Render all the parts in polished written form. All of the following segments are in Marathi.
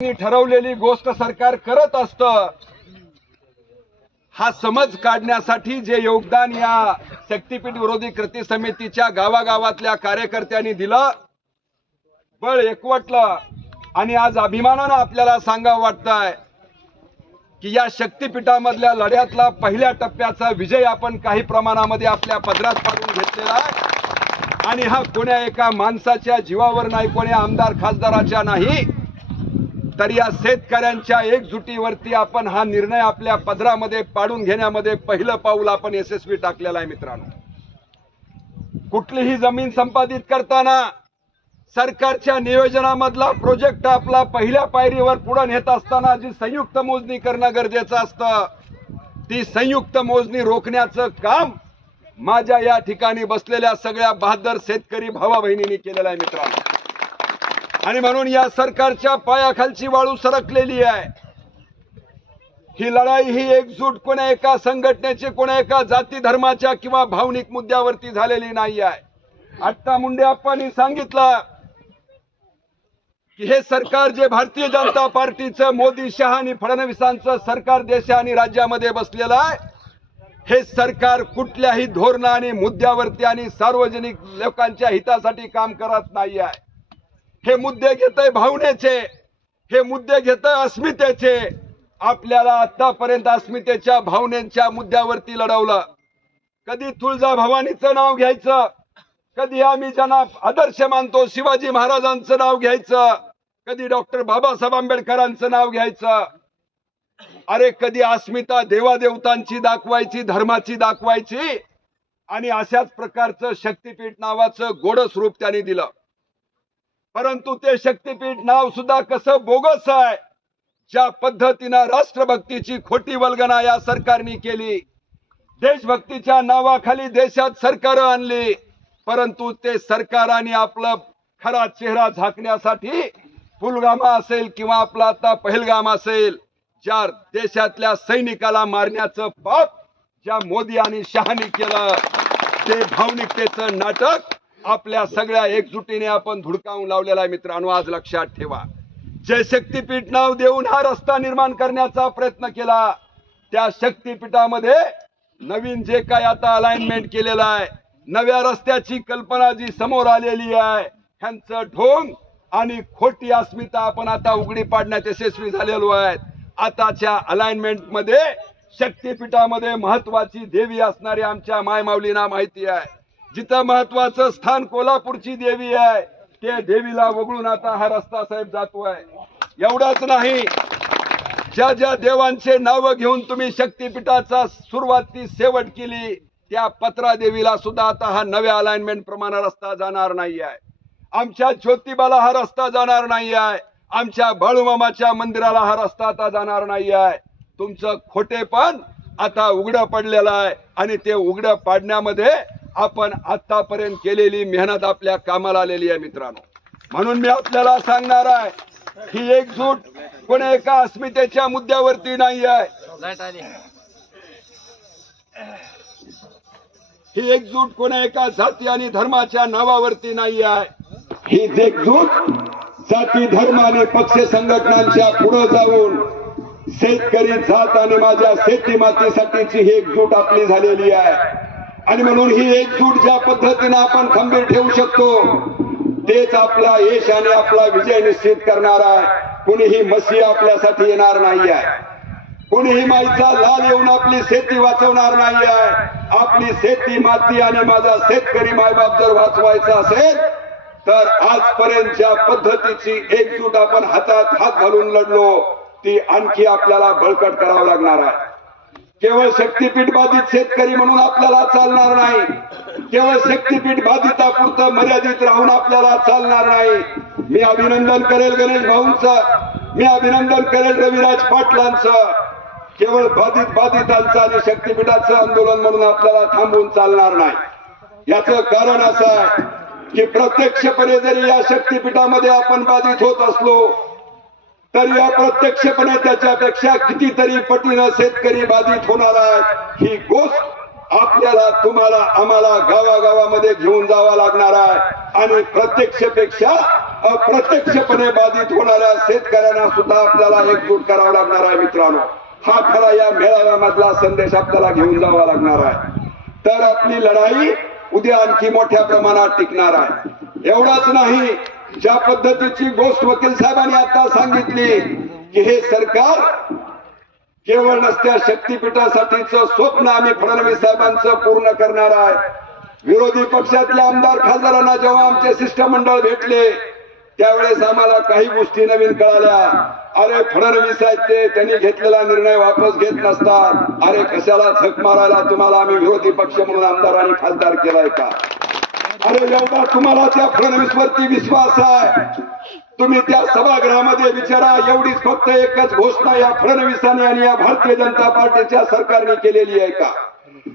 ठरवलेली गोष्ट सरकार करत असतं हा समज काढण्यासाठी जे योगदान या शक्तीपीठ विरोधी कृती समितीच्या गावागावातल्या कार्यकर्त्यांनी दिलं, बळ एकवटलं आणि आज अभिमानानं आपल्याला सांगावं वाटतंय की या शक्तीपीठामधल्या लढ्यातला पहिल्या टप्प्याचा विजय आपण काही प्रमाणामध्ये आपल्या पदरात पाडून घेतलेला आहे। आणि हा कोण्या एका माणसाच्या जीवावर नाही, कोण्या आमदार खासदाराच्या नाही, तर या शेतकऱ्यांच्या एकजुटीवरती आपण हा निर्णय आपल्या पदरामध्ये पाडून घेण्यामध्ये पहिलं पाऊल आपण यशस्वी टाकलेला आहे। मित्रांनो, कुठलीही जमीन संपादित करताना सरकारच्या नियोजनामधला प्रोजेक्ट आपला पहिल्या पायरीवर पुढे नेत असताना जी संयुक्त मोजणी करणं गरजेचं असतं, ती संयुक्त मोजणी रोखण्याचं काम माझ्या या ठिकाणी बसलेल्या सगळ्या बहादर शेतकरी भावा बहिणींनी केलेलं आहे। मित्रांनो, आणि म्हणून या सरकारच्या पायाखालची वाळू सरकलेली आहे। ही लढाई ही एकजूट कोण्या एका संघटनेची, कोण्या एका जाती धर्माच्या किंवा भावनिक मुद्द्यावरती झालेली नाही आहे। आत्ता मुंडे अप्पांनी सांगितलं की हे सरकार जे भारतीय जनता पार्टीचं, मोदी शहा आणि फडणवीसांचं सरकार देश आणि राज्यामध्ये बसलेलं आहे, हे सरकार कुठल्याही धोरण आणि मुद्द्यावरती आणि सार्वजनिक लोकांच्या हितासाठी काम करत नाही आहे। हे मुद्दे घेतय भावनेचे, हे मुद्दे घेतय अस्मितेचे। आपल्याला आतापर्यंत अस्मितेच्या भावनेच्या मुद्द्यावरती लढवलं, कधी तुळजाभवानीचं नाव घ्यायचं, कधी आम्ही ज्यांना आदर्श मानतो शिवाजी महाराजांचं नाव घ्यायचं, कधी डॉक्टर बाबासाहेब आंबेडकरांचं नाव घ्यायचं। अरे कधी अस्मिता देवादेवतांची दाखवायची, धर्माची दाखवायची, आणि अशाच प्रकारचं शक्तीपीठ नावाचं गोडस रूप त्यांनी दिलं। परंतु ते शक्तीपीठ नाव सुद्धा कसं बोगस आहे। ज्या पद्धतीनं राष्ट्रभक्तीची खोटी वल्गना या सरकारने केली, देशभक्तीच्या नावाखाली देशात सरकार आणली, परंतु ते सरकाराने आपलं खरा चेहरा झाकण्यासाठी पुलवामा असेल किंवा आपला आता पहलगाम असेल, ज्या देशातल्या सैनिकाला मारण्याचं पाप ज्या मोदी आणि शहानी केलं, ते भावनिकतेचं नाटक आपल्या सगळ्या एकजुटीने आपण धुडकावून लावलेला आहे। मित्रांनो, आज लक्षात ठेवा, जे शक्तीपीठ नाव देऊन हा रस्ता निर्माण करण्याचा प्रयत्न केला, त्या शक्तीपीठामध्ये नवीन जे काय आता अलाइनमेंट केलेलं आहे, नव्या रस्त्याची कल्पना जी समोर आलेली आहे, ह्यांचं ढोंग आणि खोटी अस्मिता आपण आता उघडी पाडण्यात यशस्वी झालेलो आहे। आताच्या अलाइनमेंट मध्ये शक्तीपीठामध्ये महत्वाची देवी असणारी आमच्या मायमाऊलींना माहिती आहे। जिथं महत्वाचं स्थान कोल्हापूरची देवी आहे, त्या देवीला वगळून आता हा रस्ता साहेब जातोय। एवढंच नाही, ज्या ज्या देवांचे नाव घेऊन तुम्ही शक्तीपीठाचा सुरुवाती शेवट केली, त्या पत्रा देवीला सुद्धा आता हा नव्या अलाइनमेंट प्रमाणे रस्ता जाणार नाही आहे। आमच्या ज्योतिबाला हा रस्ता जाणार नाही आहे, आमच्या बाळूमामाच्या मंदिराला हा रस्ता आता जाणार नाही आहे। तुमचं खोटेपण आता उघडं पडलेलं आहे आणि ते उघडं पाडण्यामध्ये आपण आतापर्यंत केलेली मेहनत आपल्या कामाला आलेली आहे। मित्रांनो, म्हणून मी आपल्याला सांगणार आहे, ही एकजूट कोण्या एका अस्मितेच्या मुद्द्यावरती नाही आहे, ही एकजूट कोण्या एका जाती आणि धर्माच्या नावावरती नाही आहे। ही एकजूट जाती धर्म आणि पक्ष संघटनांच्या पुढे जाऊन शेतकरी जात आणि माझ्या शेती मातीसाठीची ही एकजूट आपली झालेली आहे। आणि म्हणून ही एकजूट ज्या पद्धतीने आपण खंबीर ठेवू शकतो, तेच आपला यश आणि आपला विजय निश्चित करणार आहे। कुणीही मसी आपल्यासाठी येणार नाही आहे, कुणीही माईचा लाल येऊन आपली शेती वाचवणार नाही आहे। आपली शेती माती आणि माझा शेतकरी मायबाप जर वाचवायचा असेल, तर आजपर्यंत ज्या पद्धतीची एकजूट आपण हातात हात घालून लढलो, ती आणखी आपल्याला बळकट करावं लागणार आहे। केवळ शक्तीपीठ बाधित शेतकरी म्हणून आपल्याला चालणार नाही, केवळ शक्तीपीठ बाधितापुरतं मर्यादित राहून आपल्याला चालणार नाही। मी अभिनंदन करेल गणेश भाऊंचं, मी अभिनंदन करेल रविराज पाटलांचं। केवळ बाधितांचं आणि शक्तीपीठाचं आंदोलन म्हणून आपल्याला थांबवून चालणार नाही। याचं कारण असं आहे की प्रत्यक्षपणे जरी या शक्तीपीठामध्ये आपण बाधित होत असलो, तर या प्रत्यक्षपणे त्याच्यापेक्षा कितीतरी पटीनं शेतकरी बाधित होणार आहे। ही गोष्ट आपल्याला, तुम्हाला, आम्हाला गावागावामध्ये घेऊन जावा लागणार आहे आणि प्रत्यक्षपेक्षा अप्रत्यक्षपणे बाधित होणाऱ्या शेतकऱ्यांना सुद्धा आपल्याला एकजूट करावं लागणार आहे मित्रांनो. हा खरा या मेळाव्यामधला संदेश आपल्याला घेऊन जावा लागणार आहे. तर आपली लढाई उद्या आणखी मोठ्या प्रमाणात टिकणार आहे. एवढंच नाही, ज्या पद्धतीची गोष्ट वकील साहेबांनी आता सांगितली की हे सरकार केवळ नसत्या शक्तीपीठासाठीचं स्वप्न आम्ही फडणवीस साहेबांचं पूर्ण करणार आहे. विरोधी पक्षातल्या आमदार खासदारांना जेव्हा आमचे शिष्टमंडळ भेटले त्यावेळेस आम्हाला काही गोष्टी नवीन कळाल्या. अरे फडणवीस आहेत ते, त्यांनी घेतलेला निर्णय वापस घेत नसतात. अरे कशाला झक मारायला तुम्हाला आम्ही विरोधी पक्ष म्हणून आमदार आणि खासदार केलाय का? अरे एवढा तुम्हाला त्या फडणवीस वरती विश्वास आहे? तुम्ही त्या सभागृहामध्ये विचारा, एवढीच फक्त एकच घोषणा या फडणवीसांनी आणि या भारतीय जनता पार्टीच्या सरकारने केलेली आहे का?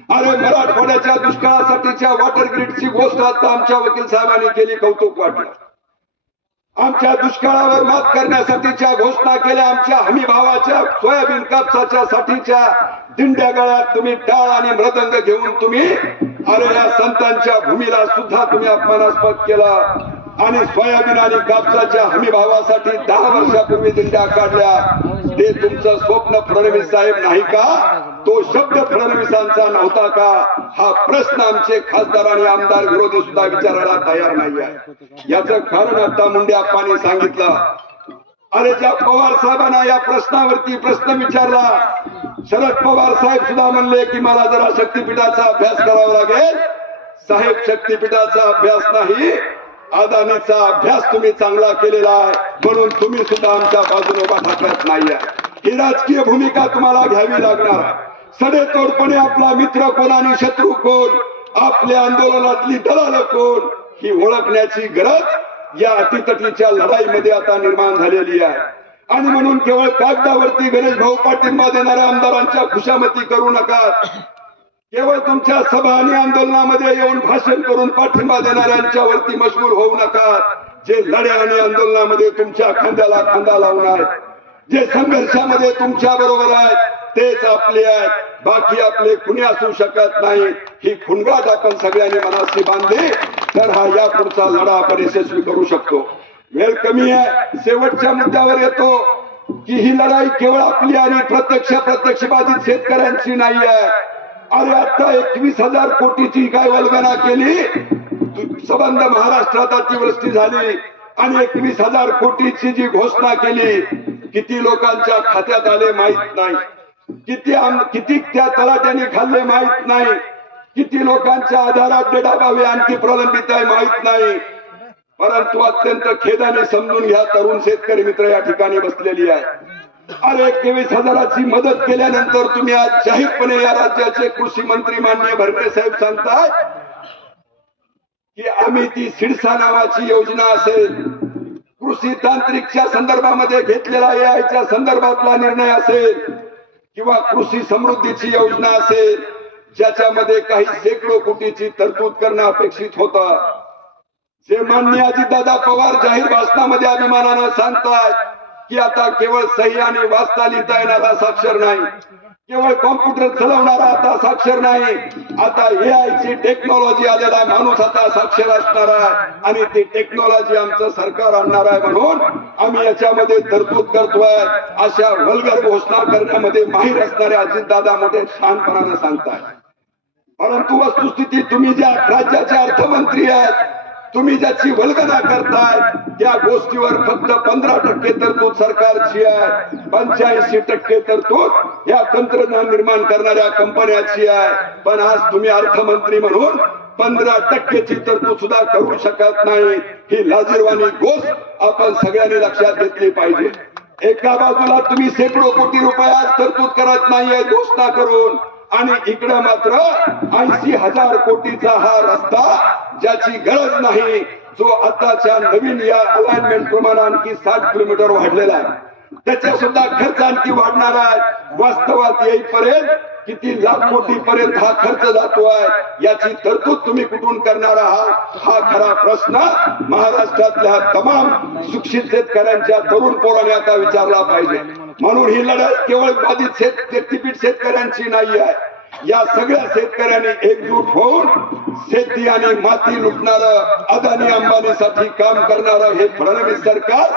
अरे मराठवाड्याच्या दुष्काळासाठीच्या वॉटर ग्रीडची गोष्ट आता आमच्या वकील साहेबांनी केली, कौतुक वाटलं. आमच्या दुष्काळावर मात करण्यासाठीच्या घोषणा केल्या. आमच्या हमी भावाच्या सोयाबीन कापसाच्या साठीच्या दिंड्या गळ्यात तुम्ही टाळ आणि मृदंग घेऊन तुम्ही अरे या संतांच्या भूमीला सुद्धा तुम्ही अपमानास्पद केला. आणि सोयाबीन आणि कापसाच्या हमी भावासाठी 10 वर्षापूर्वी दिंड्या काढल्या. ते तुमचं स्वप्न फडणवीस साहेब नाही का? तो शब्द फडणवीसांचा नव्हता का? हा प्रश्न आमचे खासदार आणि आमदार विरोधी सुद्धा विचारायला तयार नाही आहे. याचं कारण आता मुंडे अप्पांनी सांगितलं. अरे ज्या पवार साहेबांना या प्रश्नावरती प्रश्न विचारला, शरद पवार साहेब सुद्धा म्हणले की मला जरा शक्तीपीठाचा अभ्यास करावा लागेल. साहेब शक्तीपीठाचा अभ्यास नाही, अदानीचा अभ्यास तुम्ही चांगला केलेला आहे, म्हणून तुम्ही सुद्धा आमच्या बाजूने उभा ठाकत नाहीये. ही राजकीय भूमिका तुम्हाला घ्यावी लागणार आहे. सडेतोडपणे आपला मित्र कोण आणि शत्रू कोण, आपल्या आंदोलनातली दलाल कोण, ही ओळखण्याची गरज या अटीतटीच्या लढाईमध्ये आता निर्माण झालेली आहे. आणि म्हणून केवळ कागदावरती गणेश भाऊ पाठिंबा देणाऱ्या आमदारांच्या खुशामती करू नका. केवळ तुमच्या सभा आणि आंदोलनामध्ये येऊन भाषण करून पाठिंबा देणाऱ्यांच्या वरती मशगूल होऊ नका. जे लढ्या आणि आंदोलनामध्ये तुमच्या खांद्याला खांदा लावून आहेत, जे संघर्षामध्ये तुमच्या बरोबर आहेत, तेच आपले आहेत. बाकी आपले कुणी असू शकत नाही. ही खुणगाट आपण सगळ्यांनी मनाशी बांधली तर हा या पुढचा लढा आपण यशस्वी करू शकतो. वेळ कमी आहे, शेवटच्या मुद्द्यावर येतो की ही लढाई केवळ आपली आणि प्रत्यक्ष बाधित शेतकऱ्यांची नाही आहे. अरे आता 21,000 कोटीची काय वल्गना केली, संबंध महाराष्ट्रात अतिवृष्टी झाली आणि 21,000 कोटीची जी घोषणा केली, किती लोकांच्या खात्यात आले माहित नाही, किती त्या तलाट्याने खाल्ले माहित नाही, किती लोकांच्या आधार अपडेट अभावी आणखी प्रलंबित आहे माहित नाही. परंतु अत्यंत खेदाने समजून घ्या, तरुण शेतकरी मित्र या ठिकाणी बसलेली आहे. अरे 21,000ची मदत केल्यानंतर तुम्ही आज जाहीरपणे या राज्याचे कृषी मंत्री माननीय भरणे साहेब सांगताय की आम्ही ती सिडसा नावाची योजना असेल, कृषी तांत्रिकच्या संदर्भामध्ये घेतलेला याच्या संदर्भातला निर्णय असेल किंवा कृषी समृद्धीची योजना असेल, ज्याच्यामध्ये काही शेकडो कोटीची तरतूद करणं अपेक्षित होतं, जे माननीय अजितदादा पवार जाहीर भाषणामध्ये अभिमानानं सांगतायत की आता केवळ सही आणि वाचता लिहिता येणारा साक्षर नाही, केवळ कॉम्प्युटर चालवणारा आता साक्षर नाही, आता AI ची टेक्नॉलॉजी आलेला माणूस आता साक्षर असणार आहे आणि ती टेक्नॉलॉजी आमचं सरकार आणणार आहे. म्हणून आम्ही याच्यामध्ये तरतूद करतोय. अशा वल्गर घोषणा करण्यामध्ये माहीर असणारे अजितदादा मोठे शहाणपणानं सांगताय. परंतु वस्तुस्थिती तुम्ही ज्या राज्याचे अर्थमंत्री आहेत, तुम्ही ज्याची वल्गना करताय त्या गोष्टीवर फक्त 15% तरतूद सरकारची आहे, 85% तरतूद या तंत्रज्ञान निर्माण करणाऱ्या कंपन्याची आहे. पण आज तुम्ही अर्थमंत्री म्हणून 15%ची तरतूद सुद्धा करू शकत नाही. ही लाजिरवाणी गोष्ट आपण सगळ्यांनी लक्षात घेतली पाहिजे. एका बाजूला तुम्ही शेकडो कोटी रुपये आज तरतूद करत नाहीये घोषणा करून, आणि इकडे मात्र 80,000 कोटीचा हा रस्ता ज्याची गरज नाही, जो आताच्या नवीन या अलाइनमेंट प्रमाणे आणखी 60 किलोमीटर वाढलेला आहे, त्याचा सुद्धा खर्च आणखी वाढणार आहे. वास्तवात येईपर्यंत किती लाख कोटी पर्यंत हा खर्च जातो आहे, याची तरतूद तुम्ही कुठून करणार आहात, हा खरा प्रश्न महाराष्ट्रातल्या तमाम सुशिक्षित शेतकऱ्यांच्या तरुण पोरांनी आता विचारला पाहिजे. म्हणून ही लढाई केवळ बाधित शक्तीपीठ शेतकऱ्यांची नाही आहे, या सगळ्या शेतकऱ्यांनी एकजूट होऊन शेती आणि माती लुटणारं अदानी अंबानीसाठी काम करणारं हे फडणवीस सरकार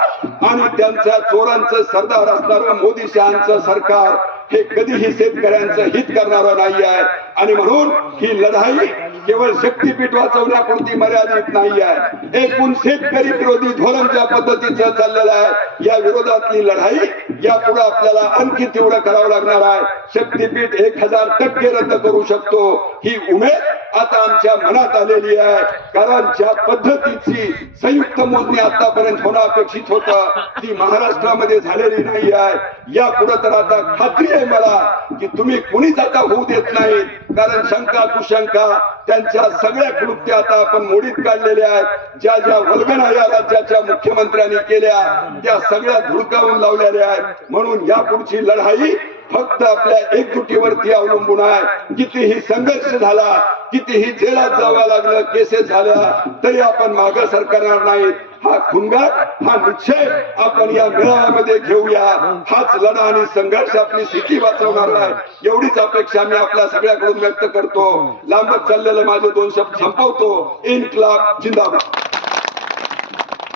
आणि त्यांच्या चोरांचं सरदार असणारं मोदी शहांचं सरकार हे कधीही शेतकऱ्यांचं हित करणारं नाही आहे. आणि म्हणून ही लढाई केवळ शक्तीपीठ वाचवण्यापुरती मर्यादित नाही आहे. एकूण शेतकरी विरोधी धोरण ज्या पद्धतीचं चाललेलं आहे या विरोधातली लढाई यापुढे आपल्याला आणखी तीव्र करावं लागणार आहे. शक्तीपीठ 1000% रद्द करू शकतो ही उमेद आता आमच्या मनात आलेली आहे. कारण ज्या पद्धतीची संयुक्त मोजणी आतापर्यंत होणं अपेक्षित होतं ती महाराष्ट्रामध्ये झालेली नाही आहे. यापुढे तर आता खात्री आहे मला की तुम्ही कुणीच आता होऊ देत नाही. कारण शंका कुशंका त्यांच्या सगळ्या कृत्या आता आपण मोडीत काढलेल्या आहेत. ज्या ज्या वल्गना या राज्याच्या मुख्यमंत्र्यांनी केल्या त्या सगळ्या धुडकावून लावलेल्या आहेत. म्हणून यापुढची लढाई फक्त आपल्या एकजुटीवरती अवलंबून आहे. कितीही संघर्ष झाला, कितीही जेलात जावं लागलं, केसेस झाल्या तरी आपण मागे सरकणार नाही. हा खुंगार हा निश्चय आपण या मेळाव्यामध्ये घेऊया. हाच लढा आणि संघर्ष आपली स्थिती वाचवणार आहे एवढीच अपेक्षा मी आपल्या सगळ्याकडून व्यक्त करतो. लांबत चाललेले माझे 2 शब्द संपवतो. इन्क्लाब जिंदाबाद.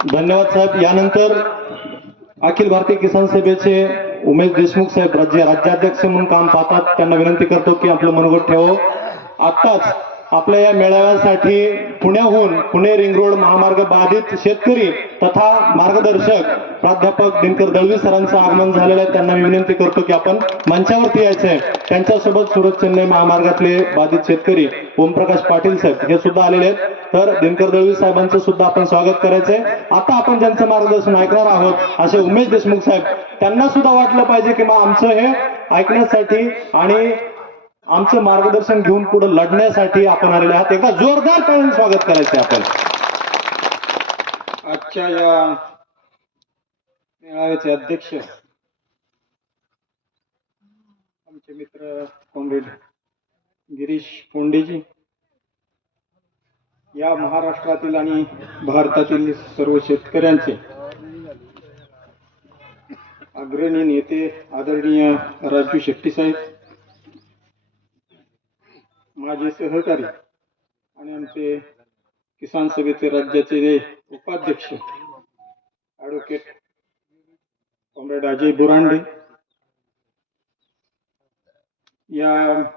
धन्यवाद साहेब. यानंतर अखिल भारतीय किसान सभेचे उमेश देशमुख साहेब राज्याध्यक्ष म्हणून काम पाहतात. त्यांना विनंती करतो की आपलं मनोगत ठेवावं. आत्ताच आपल्या या मेळाव्यासाठी पुण्याहून पुणे रिंग रोड महामार्ग बाधित शेतकरी तथा मार्गदर्शक प्राध्यापक दिनकर दळवी सरांचं आगमन झालेलं आहे. त्यांना मी विनंती करतो की आपण मंचावरती यायचं आहे. त्यांच्यासोबत सुरत चेन्नई महामार्गातले बाधित शेतकरी ओमप्रकाश पाटील साहेब हे सुद्धा आलेले आहेत. तर दिनकर दळवी साहेबांचं सुद्धा आपण स्वागत करायचंय. आता आपण ज्यांचं मार्गदर्शन ऐकणार आहोत असे उमेश देशमुख साहेब, त्यांना सुद्धा वाटलं पाहिजे की मग आमचं हे ऐकण्यासाठी आणि आमचं मार्गदर्शन घेऊन पुढे लढण्यासाठी आपण आलेले आहात. एकदा जोरदार टाळ्यांनी स्वागत करायचंय आपण. आजच्या या मेळाव्याचे अध्यक्ष आमचे मित्र कॉम्रेड गिरीश पोंडेजी, या महाराष्ट्रातील आणि भारतातील सर्व शेतकऱ्यांचे अग्रणी नेते आदरणीय राजू शेट्टी साहेब, माझे सहकारी आणि आमचे किसान सभेचे राज्याचे उपाध्यक्ष ॲडव्होकेट कॉम्रेड अजय बुरांडे, या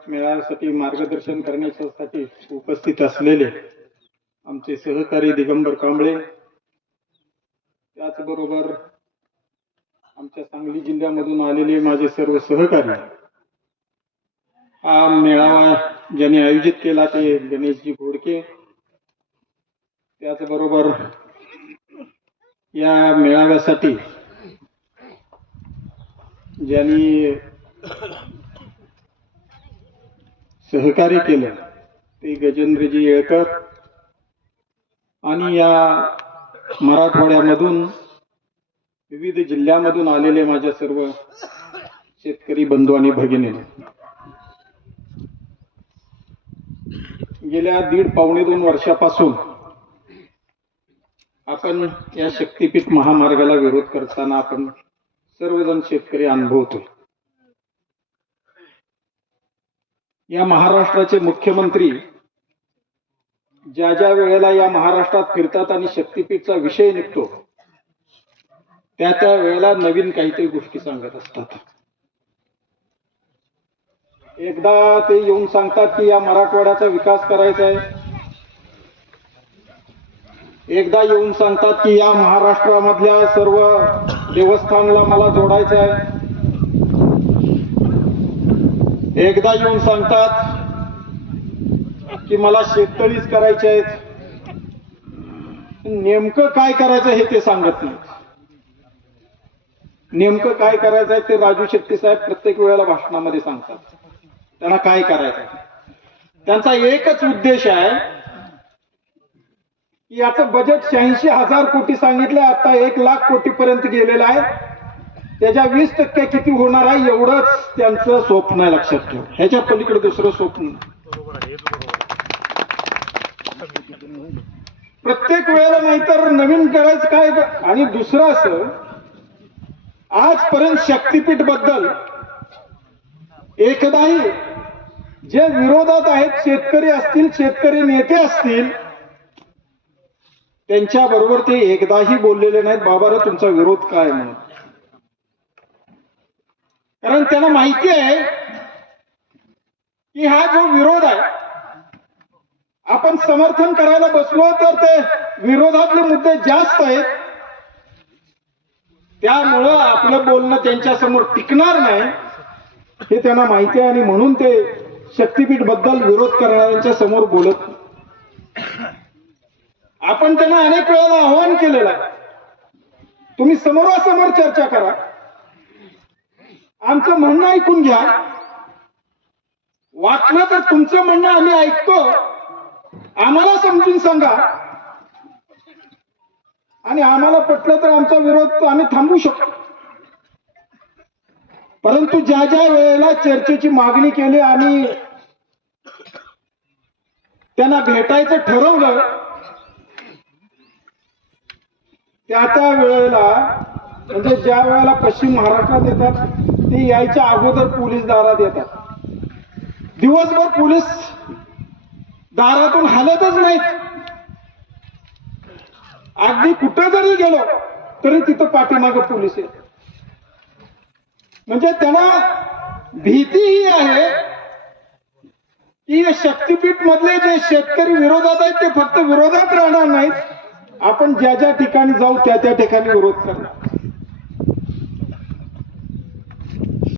मेळाव्यासाठी मार्गदर्शन करण्यासाठी उपस्थित असलेले आमचे सहकारी दिगंबर कांबळे, त्याचबरोबर आमच्या सांगली जिल्ह्यामधून आलेले माझे सर्व सहकारी, हा मेळावा ज्यांनी आयोजित केला ते गणेशजी घोडके, त्याचबरोबर या मेळाव्यासाठी ज्यांनी सहकार्य केलं ते गजेंद्रजी येळकर आणि या मराठवाड्यामधून विविध जिल्ह्यामधून आलेले माझ्या सर्व शेतकरी बंधू आणि भगिनी. गेल्या 1.5-2 वर्षापासून आपण या शक्तीपीठ महामार्गाला विरोध करताना आपण सर्वजण शेतकरी अनुभवतो. या महाराष्ट्राचे मुख्यमंत्री ज्या ज्या वेळेला या महाराष्ट्रात फिरतात आणि शक्तीपीठचा विषय निघतो त्या त्या वेळेला नवीन काहीतरी गोष्टी सांगत असतात. एकदा ते येऊन सांगतात की या मराठवाड्याचा विकास करायचा आहे, एकदा येऊन सांगतात की या महाराष्ट्रामधल्या सर्व देवस्थानला मला जोडायचं आहे, एकदा येऊन सांगतात की मला शेततळीच करायचे आहेत. नेमकं काय करायचं हे ते सांगत नाही. नेमकं काय करायचं आहे ते राजू शेट्टी साहेब प्रत्येक वेळेला भाषणामध्ये सांगतात. त्यांना काय करायचं, त्यांचा एकच उद्देश आहे की याचं बजेट 86,000 कोटी सांगितलं, आता 1,00,000 कोटी पर्यंत गेलेलं आहे. त्याच्या 20% किती होणार आहे एवढंच त्यांचं स्वप्न आहे. लक्षात ठेव, ह्याच्या पलीकडे दुसरं स्वप्न. प्रत्येक वेळेला नाहीतर नवीन करायचं काय. आणि दुसरं असं, आजपर्यंत शक्तीपीठ बद्दल एकदाही जे विरोधात आहेत, शेतकरी असतील, शेतकरी नेते असतील, त्यांच्या बरोबर ते एकदाही बोललेले नाहीत बाबा रे तुमचा विरोध काय म्हणून. कारण त्यांना माहिती आहे की हा जो विरोध आहे, आपण समर्थन करायला बसलो तर ते विरोधातले मुद्दे जास्त आहेत, त्यामुळं आपलं बोलणं त्यांच्या समोर टिकणार नाही हे त्यांना माहिती आहे. आणि म्हणून ते शक्तीपीठ बद्दल विरोध करणाऱ्यांच्या समोर बोलत नाही. आपण त्यांना अनेक वेळेला आवाहन केलेलं आहे, तुम्ही समोरासमोर चर्चा करा, आमचं म्हणणं ऐकून घ्या, वाटलं तर तुमचं म्हणणं आम्ही ऐकतो, आम्हाला समजून सांगा, आणि आम्हाला पटलं तर आमचा विरोध आम्ही थांबवू शकतो. परंतु ज्या ज्या वेळेला चर्चेची मागणी केली, आम्ही त्यांना भेटायचं ठरवलं, त्या त्या वेळेला म्हणजे ज्या वेळेला पश्चिम महाराष्ट्रात येतात ते यायच्या अगोदर पोलीस दारात येतात. दिवसभर पोलीस दारातून हलतच नाहीत. अगदी कुठं जरी गेलो तरी तिथं पाठीमागे पोलीस आहेत. म्हणजे त्यांना भीती ही आहे की या शक्तीपीठ मधले जे शेतकरी विरोधात आहेत ते फक्त विरोधात राहणार नाहीत, आपण ज्या ज्या ठिकाणी जाऊ त्या त्या ठिकाणी विरोध करणार.